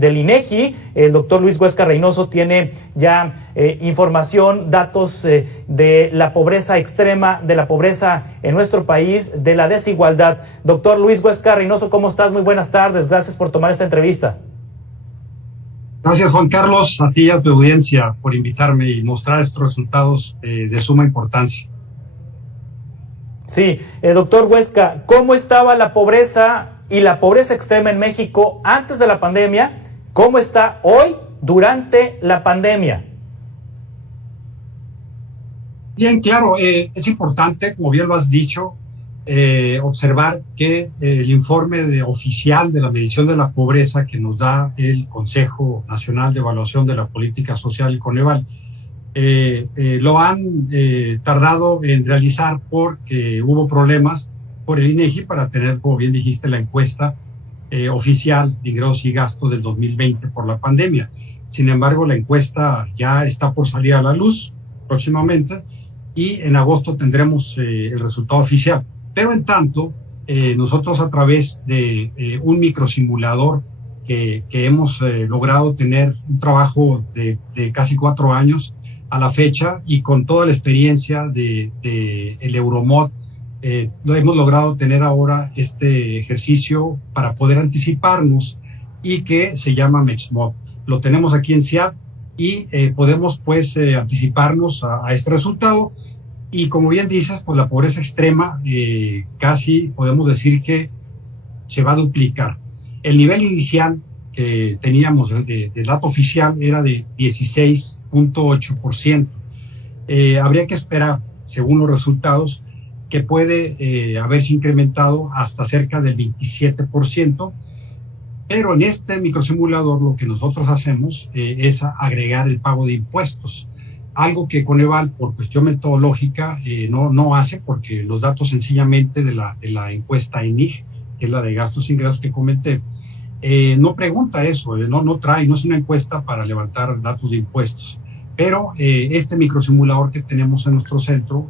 del INEGI. El doctor Luis Huesca Reynoso tiene ya información, datos de la pobreza extrema, de la pobreza en nuestro país, de la desigualdad. Doctor Luis Huesca Reynoso, ¿cómo estás? Muy buenas tardes, gracias por tomar esta entrevista. Gracias, Juan Carlos, a ti y a tu audiencia por invitarme y mostrar estos resultados de suma importancia. Sí, doctor Huesca, ¿cómo estaba la pobreza y la pobreza extrema en México antes de la pandemia? ¿Cómo está hoy durante la pandemia? Bien, claro, es importante, como bien lo has dicho, observar que el informe oficial de la medición de la pobreza que nos da el Consejo Nacional de Evaluación de la Política Social y Coneval lo han tardado en realizar porque hubo problemas por el INEGI para tener, como bien dijiste, la encuesta oficial de ingresos y gastos del 2020 por la pandemia. Sin embargo, la encuesta ya está por salir a la luz próximamente y en agosto tendremos el resultado oficial. Pero en tanto, nosotros a través de un microsimulador que hemos logrado tener un trabajo de casi 4 años a la fecha y con toda la experiencia de el Euromod, lo hemos logrado tener ahora este ejercicio para poder anticiparnos y que se llama MEXMOD. Lo tenemos aquí en CIAD y podemos pues anticiparnos a este resultado. Y como bien dices, pues la pobreza extrema casi podemos decir que se va a duplicar. El nivel inicial que teníamos de dato oficial era de 16.8%. Habría que esperar, según los resultados, que puede haberse incrementado hasta cerca del 27%, pero en este microsimulador lo que nosotros hacemos es agregar el pago de impuestos, algo que Coneval, por cuestión metodológica, no hace, porque los datos sencillamente de la encuesta INIG, que es la de gastos e ingresos que comenté, no pregunta eso, no es una encuesta para levantar datos de impuestos. Pero este microsimulador que tenemos en nuestro centro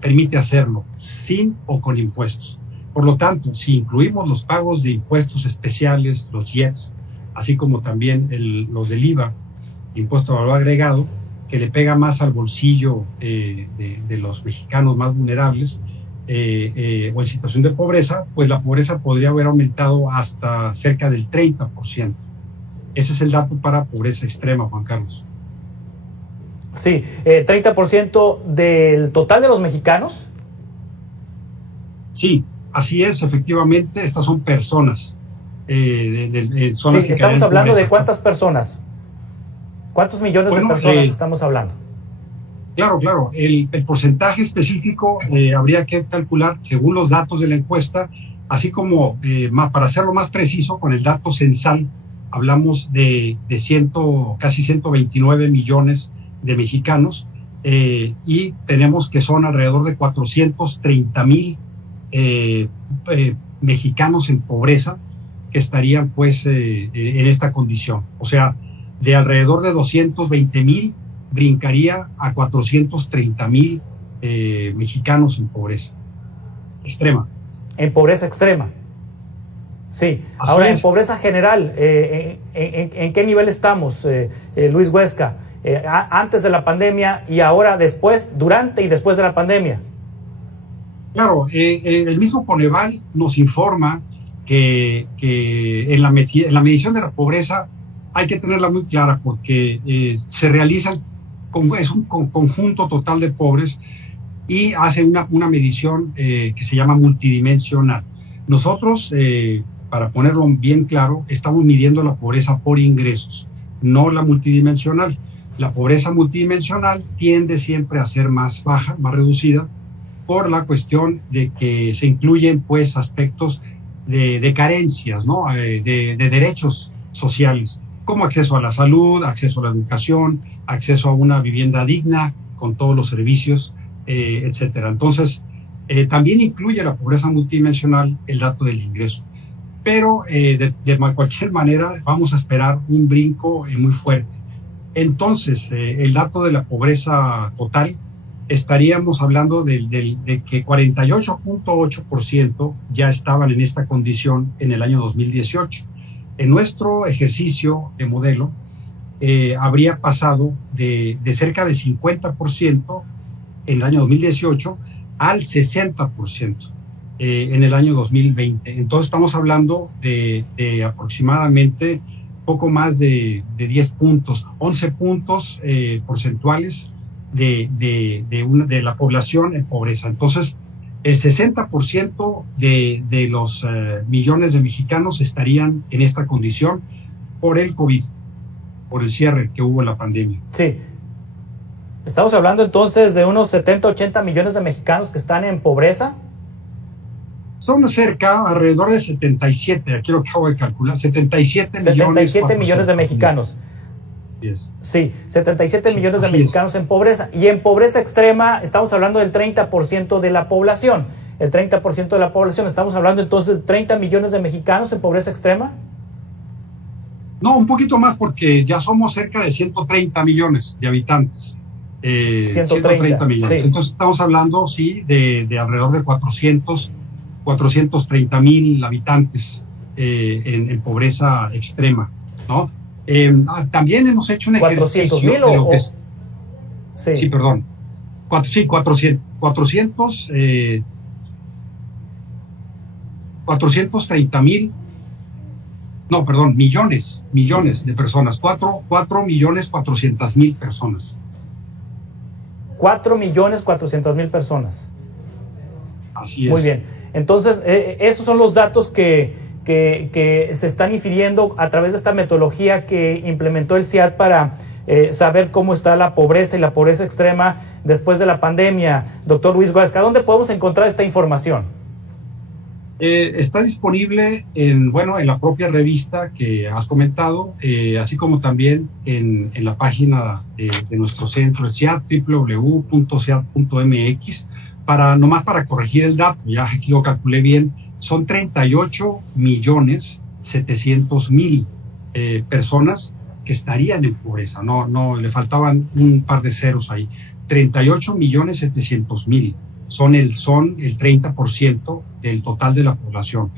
permite hacerlo sin o con impuestos. Por lo tanto, si incluimos los pagos de impuestos especiales, los IEPS, así como también los del IVA, impuesto a valor agregado, que le pega más al bolsillo de los mexicanos más vulnerables o en situación de pobreza, pues la pobreza podría haber aumentado hasta cerca del 30%. Ese es el dato para pobreza extrema, Juan Carlos. Sí, 30% del total de los mexicanos. Sí, así es, efectivamente, estas son personas. Son sí, estamos hablando de cuántas personas. ¿Cuántos millones de personas estamos hablando? Claro, el porcentaje específico habría que calcular según los datos de la encuesta, así como, para hacerlo más preciso, con el dato censal, hablamos de casi 129 millones de mexicanos, y tenemos que son alrededor de 430,000 mexicanos en pobreza que estarían pues en esta condición. O sea, de alrededor de 220,000 brincaría a 430,000 mexicanos en pobreza extrema. En pobreza extrema. Sí. Así ahora, es. En pobreza general, ¿en qué nivel estamos, Luis Huesca? Antes de la pandemia y ahora después, durante y después de la pandemia. Claro, el mismo Coneval nos informa que en la medición de la pobreza hay que tenerla muy clara porque se realiza, es un conjunto total de pobres y hace una medición que se llama multidimensional. Nosotros, para ponerlo bien claro, estamos midiendo la pobreza por ingresos, no la multidimensional. La pobreza multidimensional tiende siempre a ser más baja, más reducida, por la cuestión de que se incluyen pues aspectos de carencias, ¿no? de derechos sociales, como acceso a la salud, acceso a la educación, acceso a una vivienda digna, con todos los servicios, etcétera. Entonces, también incluye la pobreza multidimensional el dato del ingreso. Pero de cualquier manera vamos a esperar un brinco muy fuerte. Entonces, el dato de la pobreza total, estaríamos hablando de que 48.8% ya estaban en esta condición en el año 2018. En nuestro ejercicio de modelo, habría pasado de cerca de 50% en el año 2018 al 60% en el año 2020. Entonces estamos hablando de aproximadamente poco más de 10 puntos, 11 puntos porcentuales de la población en pobreza. Entonces, el 60% de los millones de mexicanos estarían en esta condición por el COVID, por el cierre que hubo en la pandemia. Sí. Estamos hablando entonces de unos 70, 80 millones de mexicanos que están en pobreza. Son alrededor de 77, aquí lo que acabo de calcular, 77 millones de mexicanos. Yes. Sí, 77 millones de mexicanos en pobreza. Y en pobreza extrema estamos hablando del 30% de la población. El 30% de la población, estamos hablando entonces de 30 millones de mexicanos en pobreza extrema. No, un poquito más porque ya somos cerca de 130 millones de habitantes. 130 millones. Sí. Entonces estamos hablando, sí, de alrededor de 430,000 habitantes en pobreza extrema, ¿no? También hemos hecho un ejercicio de lo que es, sí, perdón. 430,000, no, perdón, millones de personas, 4,400,000 personas. 4,400,000 personas. Así es. Muy bien. Entonces, esos son los datos que se están infiriendo a través de esta metodología que implementó el CIAD para saber cómo está la pobreza y la pobreza extrema después de la pandemia. Doctor Luis Huesca, ¿dónde podemos encontrar esta información? Está disponible en la propia revista que has comentado, así como también en la página de nuestro centro, el CIAD, www.ciad.mx, nomás para corregir el dato, ya aquí lo calculé bien, son 38,700,000 personas que estarían en pobreza. No, le faltaban un par de ceros ahí. 38,700,000 son el 30% del total de la población.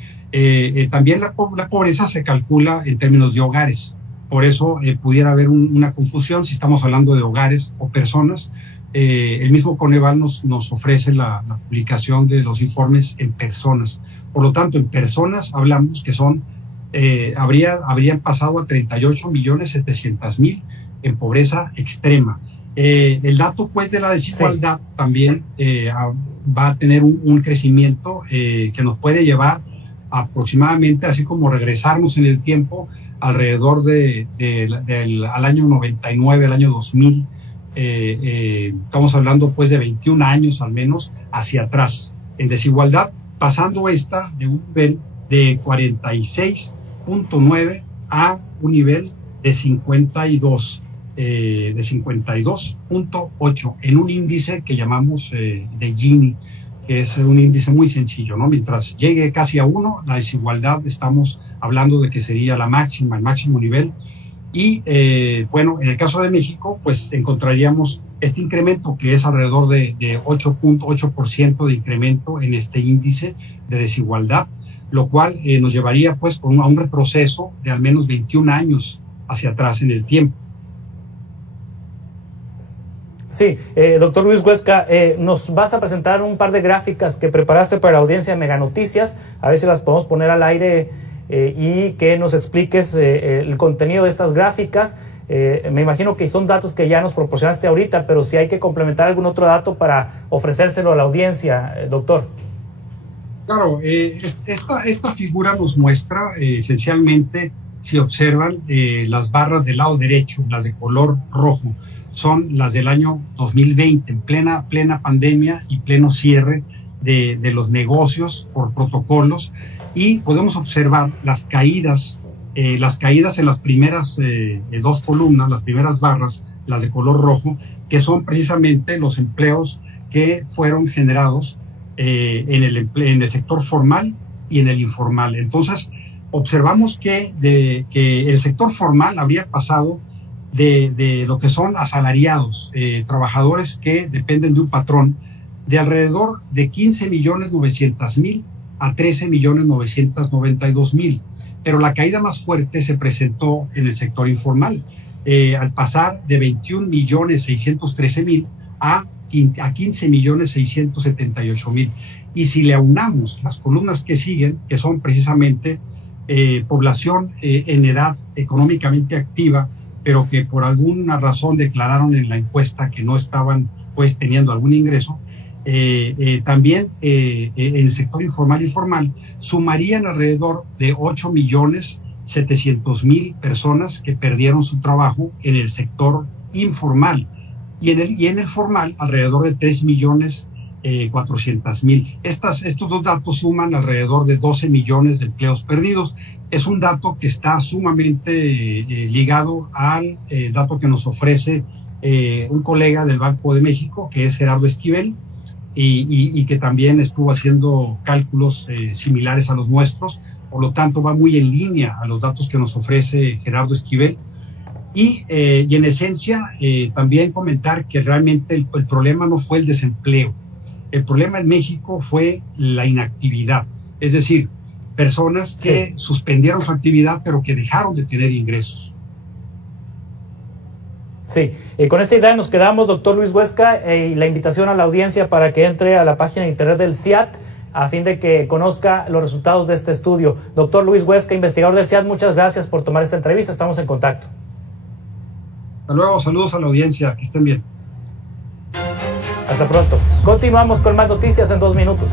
También la pobreza se calcula en términos de hogares. Por eso pudiera haber una confusión si estamos hablando de hogares o personas. El mismo Coneval nos ofrece la publicación de los informes en personas. Por lo tanto, en personas hablamos que habrían pasado a 38,700,000 en pobreza extrema. El dato, pues, de la desigualdad también va a tener un crecimiento que nos puede llevar aproximadamente, así como regresarnos en el tiempo, alrededor al año 99, al año 2000. Estamos hablando, pues, de 21 años al menos hacia atrás en desigualdad, pasando esta de un nivel de 46,9 a un nivel de 52. De 52,8 en un índice que llamamos de Gini, que es un índice muy sencillo, ¿no? Mientras llegue casi a 1, la desigualdad, estamos hablando de que sería el máximo nivel. Y en el caso de México, pues encontraríamos este incremento que es alrededor de 8,8% de incremento en este índice de desigualdad, lo cual nos llevaría, pues, a un retroceso de al menos 21 años hacia atrás en el tiempo. Sí, doctor Luis Huesca, nos vas a presentar un par de gráficas que preparaste para la audiencia de Mega Noticias, a ver si las podemos poner al aire y que nos expliques el contenido de estas gráficas. Me imagino que son datos que ya nos proporcionaste ahorita, pero si hay que complementar algún otro dato para ofrecérselo a la audiencia, doctor. Claro, esta figura nos muestra esencialmente, si observan, las barras del lado derecho, las de color rojo, son las del año 2020, en plena pandemia y pleno cierre de los negocios por protocolos, y podemos observar las caídas en las primeras dos columnas, las primeras barras, las de color rojo, que son precisamente los empleos que fueron generados en el sector formal y en el informal. Entonces, observamos que el sector formal habría pasado de lo que son asalariados, trabajadores que dependen de un patrón, de alrededor de 15,900,000 a 13,992,000. pero la caída más fuerte se presentó en el sector informal, al pasar de 21.613.000 a 15.678.000. Y si le aunamos las columnas que siguen, que son precisamente población en edad económicamente activa, pero que por alguna razón declararon en la encuesta que no estaban pues teniendo algún ingreso, también en el sector informal y formal sumarían alrededor de 8.700.000 personas que perdieron su trabajo en el sector informal, y en el formal alrededor de 3.400.000. Estos dos datos suman alrededor de 12 millones de empleos perdidos. Es un dato que está sumamente ligado al dato que nos ofrece un colega del Banco de México, que es Gerardo Esquivel, y que también estuvo haciendo cálculos similares a los nuestros. Por lo tanto, va muy en línea a los datos que nos ofrece Gerardo Esquivel. Y en esencia, también comentar que realmente el problema no fue el desempleo. El problema en México fue la inactividad. Es decir, personas que suspendieron su actividad, pero que dejaron de tener ingresos. Sí, con esta idea nos quedamos, doctor Luis Huesca, y la invitación a la audiencia para que entre a la página de internet del CIAT a fin de que conozca los resultados de este estudio. Doctor Luis Huesca, investigador del CIAT, muchas gracias por tomar esta entrevista. Estamos en contacto. Hasta luego, saludos a la audiencia, que estén bien. Hasta pronto. Continuamos con más noticias en 2 minutos.